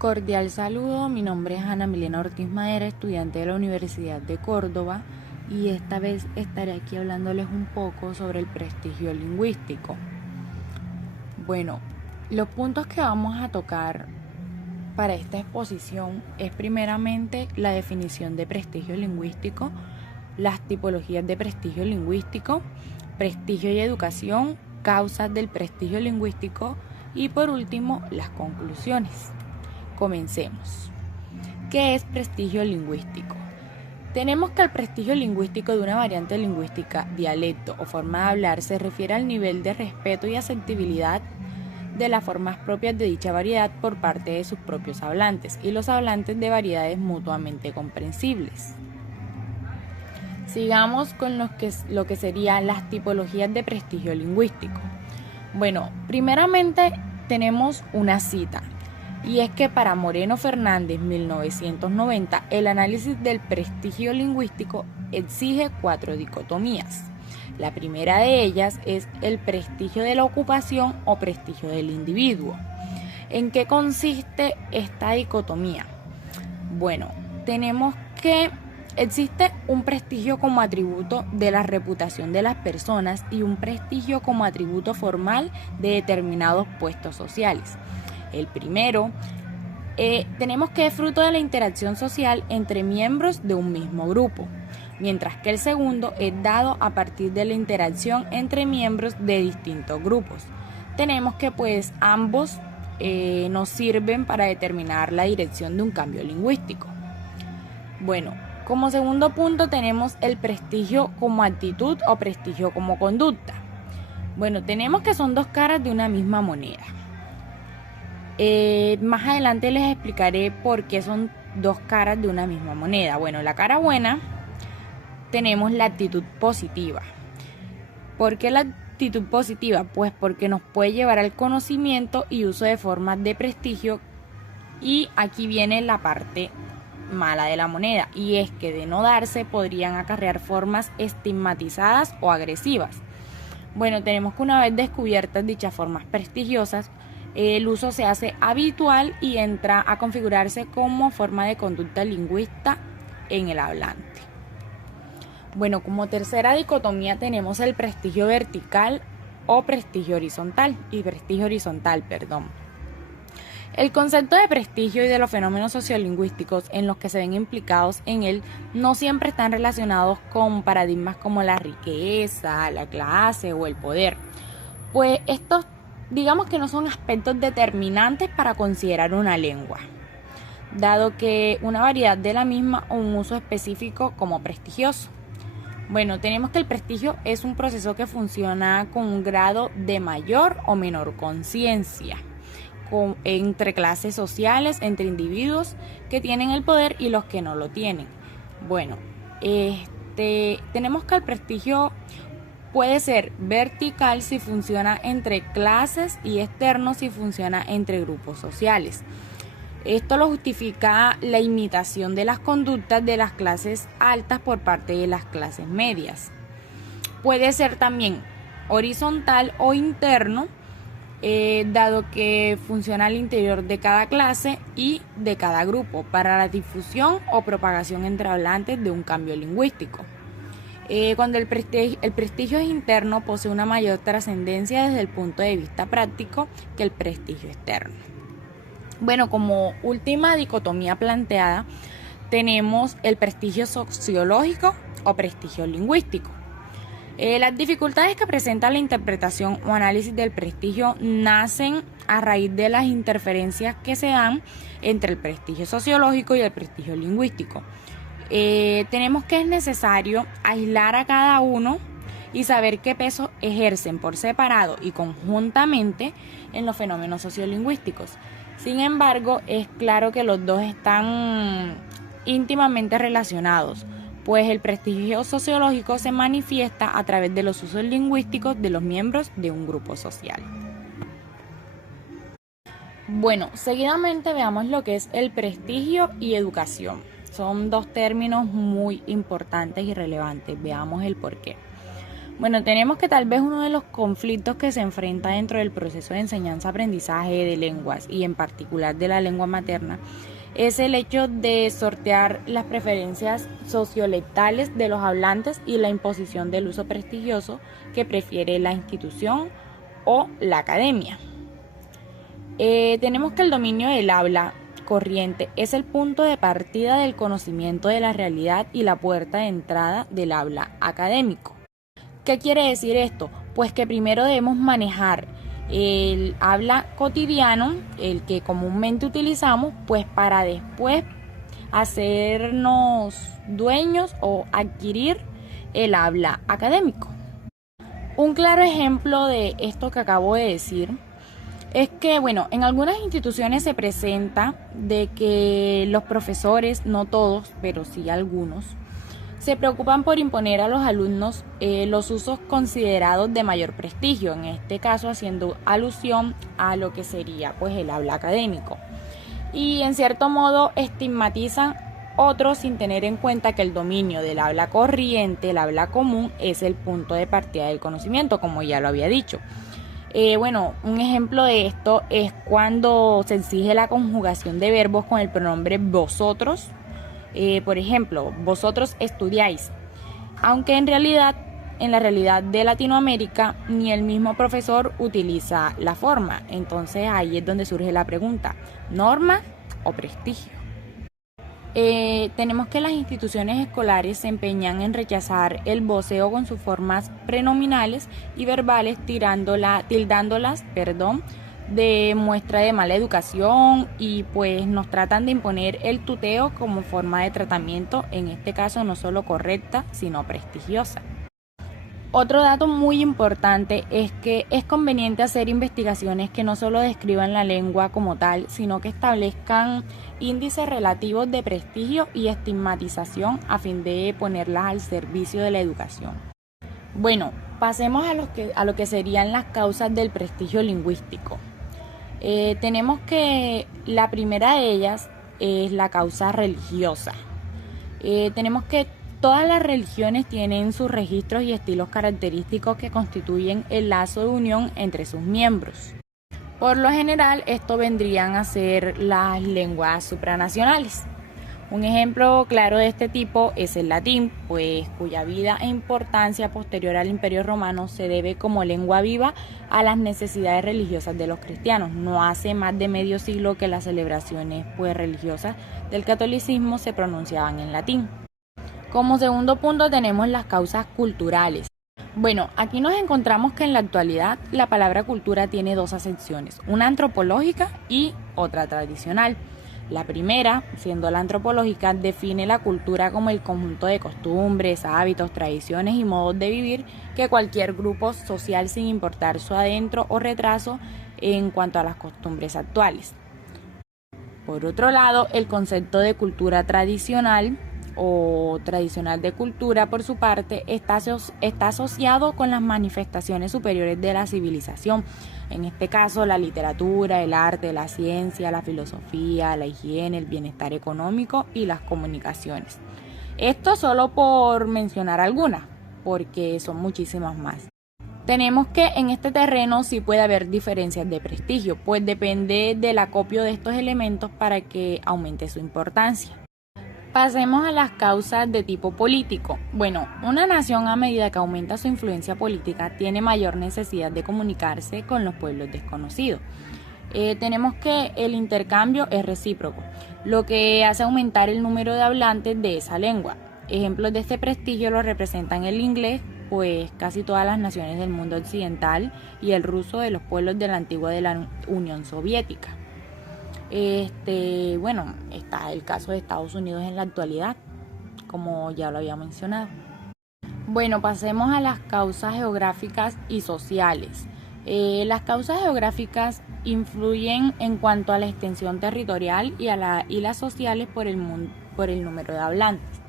Cordial saludo, mi nombre es Ana Milena Ortiz Madera, estudiante de la Universidad de Córdoba, y esta vez estaré aquí hablándoles un poco sobre el prestigio lingüístico. Bueno, los puntos que vamos a tocar para esta exposición es primeramente la definición de prestigio lingüístico, las tipologías de prestigio lingüístico, prestigio y educación, causas del prestigio lingüístico y por último las conclusiones. Comencemos. ¿Qué es prestigio lingüístico? Tenemos que el prestigio lingüístico de una variante lingüística, dialecto o forma de hablar se refiere al nivel de respeto y aceptabilidad de las formas propias de dicha variedad por parte de sus propios hablantes y los hablantes de variedades mutuamente comprensibles. Sigamos con lo que serían las tipologías de prestigio lingüístico. Bueno, primeramente tenemos una cita. Y es que para Moreno Fernández, 1990, el análisis del prestigio lingüístico exige 4 dicotomías. La primera de ellas es el prestigio de la ocupación o prestigio del individuo. ¿En qué consiste esta dicotomía? Bueno, tenemos que existe un prestigio como atributo de la reputación de las personas y un prestigio como atributo formal de determinados puestos sociales. El primero, tenemos que es fruto de la interacción social entre miembros de un mismo grupo, mientras que el segundo es dado a partir de la interacción entre miembros de distintos grupos. Tenemos que pues ambos nos sirven para determinar la dirección de un cambio lingüístico. Bueno, como segundo punto tenemos el prestigio como actitud o prestigio como conducta. Bueno, tenemos que son dos caras de una misma moneda. Más adelante les explicaré por qué son dos caras de una misma moneda. Bueno, la cara buena tenemos la actitud positiva. ¿Por qué la actitud positiva? Pues porque nos puede llevar al conocimiento y uso de formas de prestigio. Y aquí viene la parte mala de la moneda, y es que de no darse podrían acarrear formas estigmatizadas o agresivas. Bueno, tenemos que una vez descubiertas dichas formas prestigiosas, el uso se hace habitual y entra a configurarse como forma de conducta lingüista en el hablante. Bueno, como tercera dicotomía tenemos el prestigio vertical o prestigio horizontal El concepto de prestigio y de los fenómenos sociolingüísticos en los que se ven implicados en él no siempre están relacionados con paradigmas como la riqueza, la clase o el poder, pues estos digamos que no son aspectos determinantes para considerar una lengua, dado que una variedad de la misma o un uso específico como prestigioso. Bueno, tenemos que el prestigio es un proceso que funciona con un grado de mayor o menor conciencia entre clases sociales, entre individuos que tienen el poder y los que no lo tienen. Bueno, tenemos que el prestigio puede ser vertical si funciona entre clases y externo si funciona entre grupos sociales. Esto lo justifica la imitación de las conductas de las clases altas por parte de las clases medias. Puede ser también horizontal o interno, dado que funciona al interior de cada clase y de cada grupo para la difusión o propagación entre hablantes de un cambio lingüístico. Cuando el prestigio es interno, posee una mayor trascendencia desde el punto de vista práctico que el prestigio externo. Bueno, como última dicotomía planteada, tenemos el prestigio sociológico o prestigio lingüístico. Las dificultades que presenta la interpretación o análisis del prestigio nacen a raíz de las interferencias que se dan entre el prestigio sociológico y el prestigio lingüístico. Tenemos que es necesario aislar a cada uno y saber qué peso ejercen por separado y conjuntamente en los fenómenos sociolingüísticos. Sin embargo, es claro que los dos están íntimamente relacionados, pues el prestigio sociológico se manifiesta a través de los usos lingüísticos de los miembros de un grupo social. Bueno, seguidamente veamos lo que es el prestigio y educación. Son dos términos muy importantes y relevantes. Veamos el porqué. Bueno, tenemos que tal vez uno de los conflictos que se enfrenta dentro del proceso de enseñanza-aprendizaje de lenguas y en particular de la lengua materna es el hecho de sortear las preferencias sociolectales de los hablantes y la imposición del uso prestigioso que prefiere la institución o la academia. Tenemos que el dominio del habla corriente es el punto de partida del conocimiento de la realidad y la puerta de entrada del habla académico. ¿Qué quiere decir esto? Pues que primero debemos manejar el habla cotidiano, el que comúnmente utilizamos, pues para después hacernos dueños o adquirir el habla académico. Un claro ejemplo de esto que acabo de decir es que, bueno, en algunas instituciones se presenta de que los profesores, no todos, pero sí algunos, se preocupan por imponer a los alumnos los usos considerados de mayor prestigio, en este caso haciendo alusión a lo que sería pues el habla académico. Y en cierto modo estigmatizan otros sin tener en cuenta que el dominio del habla corriente, el habla común, es el punto de partida del conocimiento, como ya lo había dicho. Bueno, un ejemplo de esto es cuando se exige la conjugación de verbos con el pronombre vosotros. Por ejemplo, vosotros estudiáis, aunque en la realidad de Latinoamérica, ni el mismo profesor utiliza la forma. Entonces ahí es donde surge la pregunta, ¿norma o prestigio? Tenemos que las instituciones escolares se empeñan en rechazar el voceo con sus formas prenominales y verbales, tildándolas, de muestra de mala educación, y pues nos tratan de imponer el tuteo como forma de tratamiento, en este caso no solo correcta, sino prestigiosa. Otro dato muy importante es que es conveniente hacer investigaciones que no solo describan la lengua como tal, sino que establezcan índices relativos de prestigio y estigmatización a fin de ponerlas al servicio de la educación. Bueno, pasemos a lo que serían las causas del prestigio lingüístico. Tenemos que la primera de ellas es la causa religiosa. Tenemos que todas las religiones tienen sus registros y estilos característicos que constituyen el lazo de unión entre sus miembros. Por lo general, esto vendrían a ser las lenguas supranacionales. Un ejemplo claro de este tipo es el latín, pues cuya vida e importancia posterior al Imperio Romano se debe como lengua viva a las necesidades religiosas de los cristianos. No hace más de medio siglo que las celebraciones religiosas del catolicismo se pronunciaban en latín. Como segundo punto tenemos las causas culturales. Bueno, aquí nos encontramos que en la actualidad la palabra cultura tiene dos acepciones, una antropológica y otra tradicional. La primera, siendo la antropológica, define la cultura como el conjunto de costumbres, hábitos, tradiciones y modos de vivir que cualquier grupo social, sin importar su adentro o retraso en cuanto a las costumbres actuales. Por otro lado, el concepto de cultura tradicional o tradicional de cultura, por su parte, está asociado con las manifestaciones superiores de la civilización, en este caso la literatura, el arte, la ciencia, la filosofía, la higiene, el bienestar económico y las comunicaciones. Esto solo por mencionar algunas, porque son muchísimas más. Tenemos que en este terreno sí puede haber diferencias de prestigio, pues depende del acopio de estos elementos para que aumente su importancia. Pasemos a las causas de tipo político. Bueno, una nación a medida que aumenta su influencia política tiene mayor necesidad de comunicarse con los pueblos desconocidos. Tenemos que el intercambio es recíproco, lo que hace aumentar el número de hablantes de esa lengua. Ejemplos de este prestigio lo representan el inglés, pues casi todas las naciones del mundo occidental, y el ruso de los pueblos de la antigua de la Unión Soviética. Bueno, está el caso de Estados Unidos en la actualidad, como ya lo había mencionado. Bueno, pasemos a las causas geográficas y sociales. Las causas geográficas influyen en cuanto a la extensión territorial y las sociales por el número de hablantes.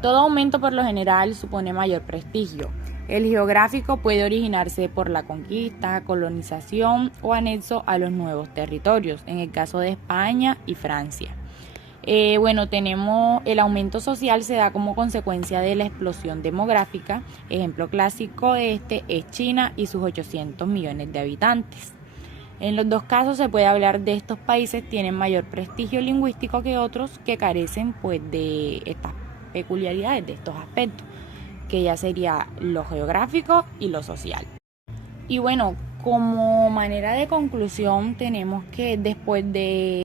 Todo aumento por lo general supone mayor prestigio. El geográfico puede originarse por la conquista, colonización o anexo a los nuevos territorios, en el caso de España y Francia. Bueno, tenemos el aumento social se da como consecuencia de la explosión demográfica. Ejemplo clásico de este es China y sus 800 millones de habitantes. En los dos casos se puede hablar de estos países tienen mayor prestigio lingüístico que otros que carecen pues de estas peculiaridades, de estos aspectos, que ya sería lo geográfico y lo social. Y bueno, como manera de conclusión tenemos que después de